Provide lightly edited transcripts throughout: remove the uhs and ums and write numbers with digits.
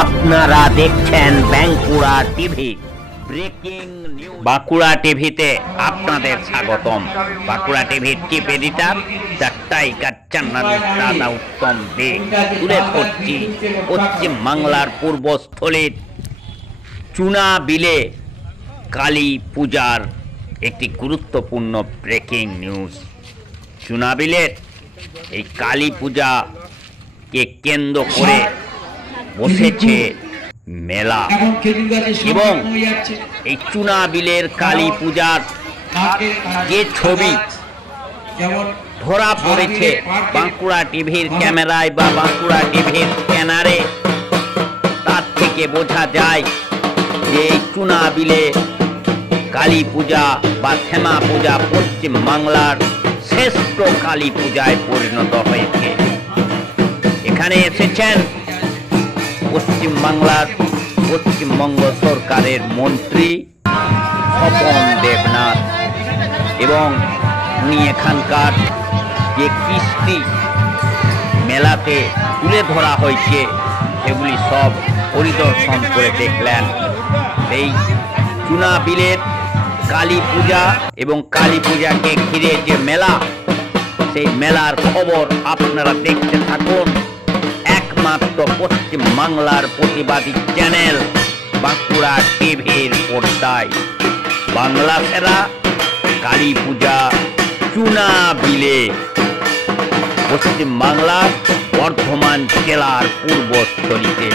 আপনারা দেখছেন Bankura TV breaking news. Bankura টিভিতে আপনাদের স্বাগতম। বাঁকুড়া টিভির চিফ এডিটর টাইগার চান্নান দাদা উত্তম দে তুলে ধরছি পশ্চিম বাংলার পূর্বস্থলীর চুনা বিলে কালী পূজার একটি গুরুত্বপূর্ণ ব্রেকিং নিউজ। চুনা বিলের এই কালী পূজাকে কেন্দ্র করে বসেছে মেলা এবং এই চুনা বিলের কালী পূজার যে ছবি ধরা পড়েছে বাঁকুড়া টিভির ক্যামেরায় বা বাঁকুড়া টিভির স্ক্যানারে, তার থেকে বোঝা যায় যে এই চুনা বিলে কালী পূজা বা শ্যামা পূজা পশ্চিম বাংলার শ্রেষ্ঠ কালী পূজায় পরিণত হয়েছে। এখানে এসেছেন পশ্চিমবঙ্গ সরকারের মন্ত্রী স্বপন দেবনাথ এবং উনি এখানকার যে কৃষ্টি মেলাতে তুলে ধরা হয়েছে সেগুলি সব পরিদর্শন করে দেখলেন। এই চুনা বিলের কালী পূজা এবং কালী পূজাকে ঘিরে যে মেলা, সেই মেলার খবর আপনারা দেখতে থাকুন একমাত্র পশ্চিম বাংলার প্রতিবাদী চ্যানেল বাঁকুড়া টিভির পর্দায়। বাংলা সেরা কালী পূজা চুনা বিলে, পশ্চিম বাংলার বর্ধমান জেলার পূর্বস্থলীতে।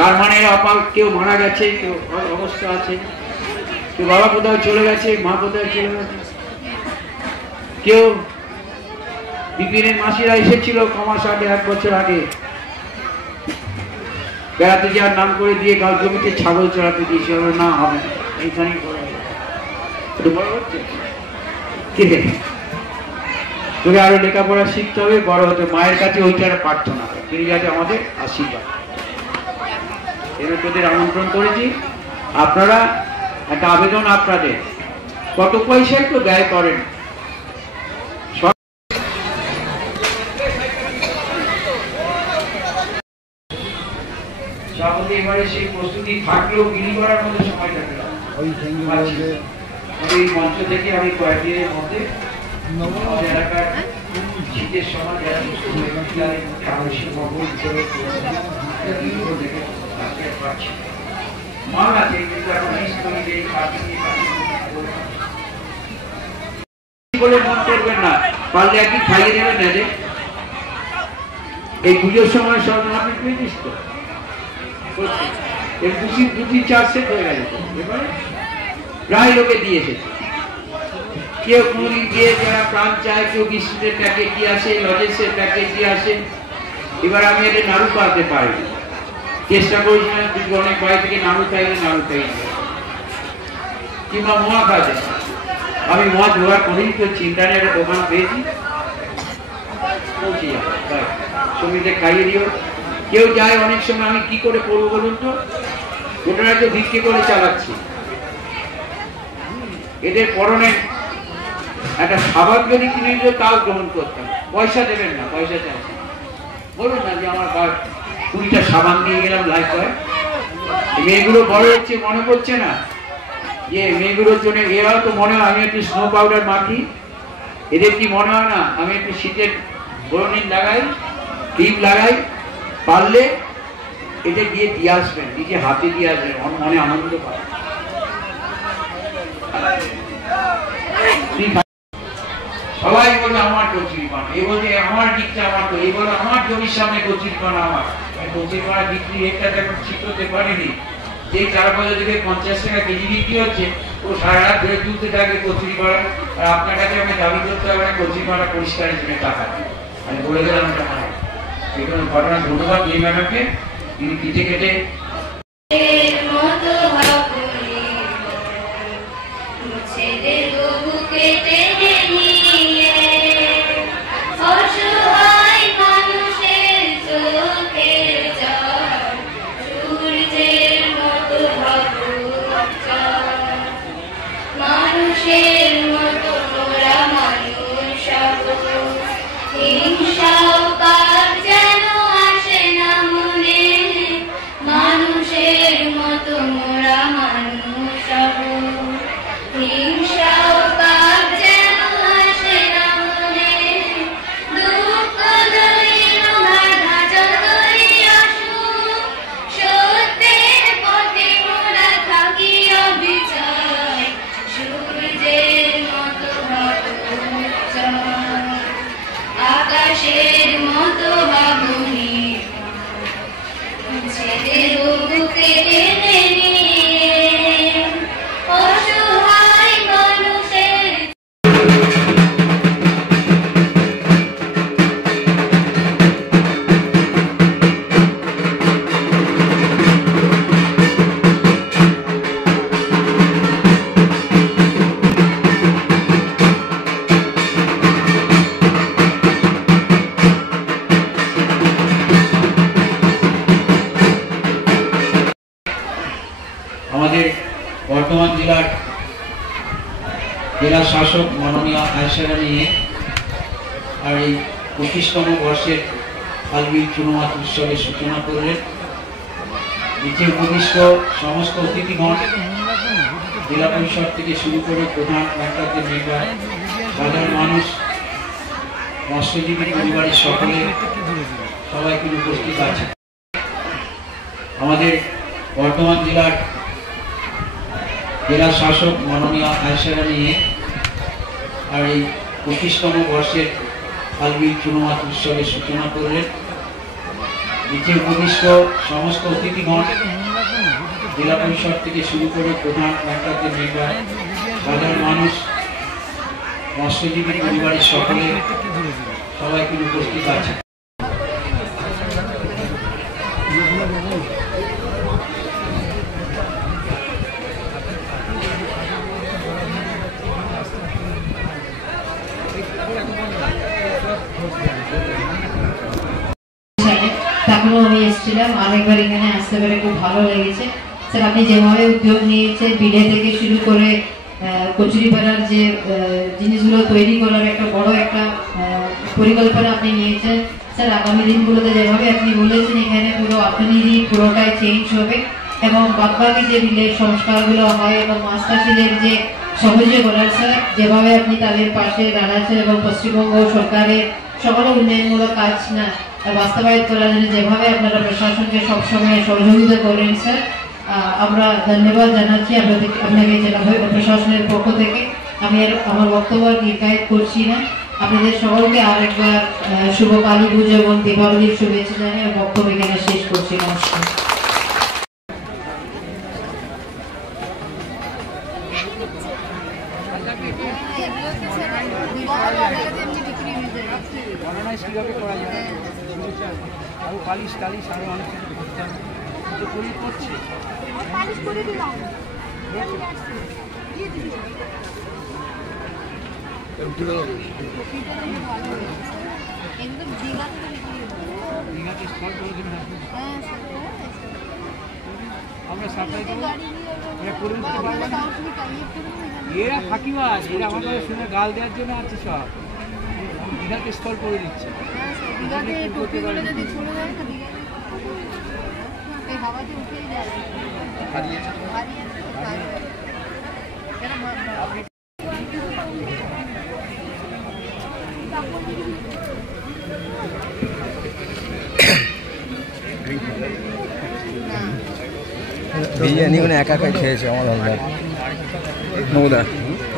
তার মানে কেউ মারা গেছে, কেউ অবস্থা আছে, কেউ বাবা কোথাও চলে গেছে, মা কোথাও চলে গেছে, কেউ বিপিনের মাসিরা এসেছিল কমাস আগে, 1 বছর আগে বেড়াতে যাওয়ার নাম করে দিয়ে গাছ জমিতে ছাগল চড়াতে দিয়েছে। না হবে না, এইখানেই বড় হচ্ছে। তোকে আরো লেখাপড়া শিখতে হবে, বড় হতে মায়ের কাছে ওইটা প্রার্থনা করে, তিনি যাতে আমাদের আশীর্বাদ। তোদের আমন্ত্রণ করেছি, আপনারা একটা আবেদন, আপনাদের কত পয়সা একটু ব্যয় করেন। সভাপতি এবারে সেই প্রস্তুতি থাকলেও বিলি করার মধ্যে সময় থাকে না। এই মঞ্চ থেকে আমি কয়েকদিনের মধ্যে এলাকার শীতের সময় যারা মাল আছে কিন্তু এখন বলে মন করবেন না, পারলে একদিন খাইয়ে দেবেন না যে এই পুজোর সময় সব আপনি পেয়েছিস তো দুটি 4 সেট হয়ে গেছে। এবারে প্রায় লোকে দিয়ে এসেছে, কেউ কুড়ি দিয়ে যারা প্রাণ চায়, কেউ বিস্কুটের প্যাকেট দিয়ে আসে, লজেন্সের প্যাকেট দিয়ে আসে। এবার আমি এদের নাড়ু পাতে পারি, চেষ্টা করেছিলাম কিন্তু অনেক বাড়ি থেকে নাড়ু চাইলে নাড়ু চাই কিংবা মোয়া খাতে। আমি মোয়া জোগাড় করেই করছি, ইন্টারনেটে দোকান পেয়েছি, পৌঁছে যাবো সঙ্গীতে খাইয়ে দিও। কেউ যায় অনেক সময়, আমি কি করে করবো বলুন তো, গোটাটা তো ভিক্ষে করে চালাচ্ছি। এদের পরনে একটা খাবার যদি কিনে দিল তাও গ্রহণ করতাম, পয়সা দেবেন না, পয়সা চাইছি। বলুন না যে আমার 20টা সাবান নিয়ে গেলাম লাইফ বয়, মেয়েগুলো বড় হচ্ছে, মনে পড়ছে না যে মেয়েগুলোর জন্য এরাও তো মনে হয় আমি একটু স্নো পাউডার মাখি, এদের কি মনে হয় না আমি একটু শীতের বরণিন লাগাই, ক্রিম লাগাই, পারলে এটা দিয়ে দিয়ে আসবেন, নিজে হাতে দিয়ে আসবেন, মনে আনন্দ পায়। সবাই বলবে আমার কচুরিপানা, এই বলছে আমার দিকটা আমার, তো এই বলে আমার জমির সামনে কচুরিপানা আমার, কচুরিপানা বিক্রি রেটটা এখন ঠিক করতে পারিনি। যে চারা বাজার থেকে 50 টাকা কেজি বিক্রি হচ্ছে, ও সারা রাত ধরে তুলতে থাকে কচুরিপানা, আর আপনার কাছে আমি দাবি করতে হবে না কচুরিপানা পরিষ্কারের জন্য টাকা দিই। আমি বলে গেলাম এটা মানে এখানে ঘটনা। ধন্যবাদ এই ম্যাডামকে, তিনি কেটে কেটে আমাদের বর্তমান জেলার জেলা শাসক মাননীয় আয়েশা রানী আর এই 25তম বর্ষের আলবির চুনমাত উৎসবের সূচনা করলেন। নিচে উপবিষ্ট সমস্ত অতিথিগণ, জেলা পরিষদ থেকে শুরু করে প্রধান ডাক্তারদের মেম্বার, সাধারণ মানুষ, মৎস্যজীবী পরিবারের সকলে সবাই কিন্তু উপস্থিত আছে। আমাদের বর্তমান জেলার জেলা শাসক মাননীয় আয়েশা রানী আর এই 25তম বর্ষের আলবির চুনমাত উৎসবের সূচনা করলেন। নিচে উপবিষ্ট সমস্ত অতিথিগণ, জেলা পরিষদ থেকে শুরু করে প্রধান ডাক্তারদের মেম্বার, সাধারণ মানুষ, মৎস্যজীবী পরিবারের সকলে সবাই কিন্তু উপস্থিত আছে। তখনও আমি এসেছিলাম, আরেকবার এখানে আসতে পেরে খুব ভালো লেগেছে। স্যার, আপনি যেভাবে উদ্যোগ নিয়েছেন, বিড়ে থেকে শুরু করে কচুরিপানার যে জিনিসগুলো তৈরি করার একটা বড় একটা পরিকল্পনা আপনি নিয়েছেন। স্যার, আগামী দিনগুলোতে যেভাবে আপনি বলেছেন এখানে পুরো আপনারই পুরোটাই চেঞ্জ হবে এবং বাদবাকি যে বিলের সংস্কারগুলো হয় এবং মাছ চাষিদের যে সহজে করার, স্যার যেভাবে আপনি তাদের পাশে দাঁড়াচ্ছেন এবং পশ্চিমবঙ্গ সরকারের সকল উন্নয়নমূলক কাজ না বাস্তবায়িত করার জন্য যেভাবে আপনারা প্রশাসনকে সবসময় সহযোগিতা করেন, স্যার আমরা ধন্যবাদ জানাচ্ছি আপনাকে জেলা প্রশাসনের পক্ষ থেকে। আমি আমার বক্তব্য দীর্ঘায়িত করছি না। আপনাদের সকলকে আরেকবার শুভ কালী পুজো এবং দীপাবলির শুভেচ্ছা জানিয়ে বক্তব্য এখানে শেষ করছি। নমস্কার। পালিশ টালিশ আরো অনেক কিছু করতে হবে, তো তৈরি করছি। আমরা সাপ্লাই করবো, এরা ফাঁকিবাজ, এরা আমাদের শুনে গাল দেওয়ার জন্য আছে, সব দীঘাকে স্থল করে দিচ্ছে। বিরিয়ানি মানে একা একাই খেয়েছে আমার হলদার নৌদা,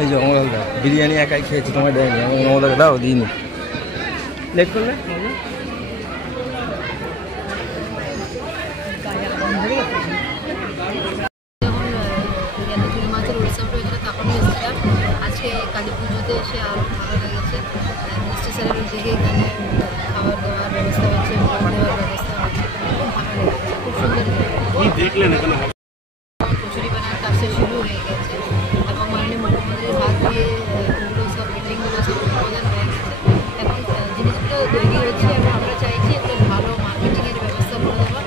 এই যে আমার হলদার বিরিয়ানি একাই খেয়েছে, তোমায় দেয়নি, আমি নৌদাকে দাও দিইনি। লেট করলে মাছের উৎসব হয়েছিল তখনই এসেছিলাম। আজকে কালী পুজোতে এসে আরও ভালো লেগেছে। মিষ্টি স্যারের উদ্যোগে এখানে খাবার দেওয়ার ব্যবস্থা হচ্ছে, ফল দেওয়ার ব্যবস্থা হচ্ছে, খুব ভালো লেগেছে, খুব সুন্দর লেগেছে। কচুরি বানার কাজটা শুরু হয়ে গেছে এবং মাননীয় মুখ্যমন্ত্রীর হাত দিয়ে ওগুলো সব মিটিংগুলো সব উদ্বোধন হয়ে গেছে এবং জিনিসগুলো তৈরি হচ্ছে এবং আমরা চাইছি এগুলো ভালো মার্কেটিংয়ের ব্যবস্থা করে দেওয়া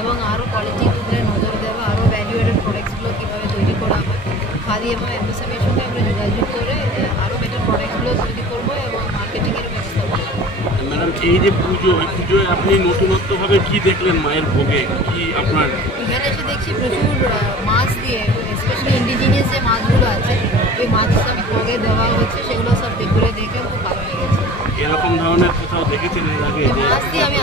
এবং আরও কোয়ালিটির উপরে নজর দেওয়া, আরও ভ্যালু অ্যাডেড প্রোডাক্টসগুলো কীভাবে তৈরি করা হয়। খাদি এবং এমএসএমইর সঙ্গে আমরা যোগাযোগ করে আরও বেটার প্রোডাক্টগুলো তৈরি করবো এবং মার্কেটিংয়ের ব্যবস্থা করবো। ম্যাডাম, এই যে পুজো, এই পুজোয় আপনি নতুনত্বভাবে কি দেখলেন মায়ের ভোগে? কি আপনার এখানে এসে দেখছি প্রচুর মাছ দিয়ে, স্পেশালি ইন্ডিজিনিয়াস যে মাছগুলো আছে ওই মাছ সব ভোগে দেওয়া হচ্ছে, সেগুলো সব ঘুরে দেখে খুব ভালো লেগেছে। এরকম ধরনের কোথাও দেখেছেন এর আগে? মাছ দিয়ে আমি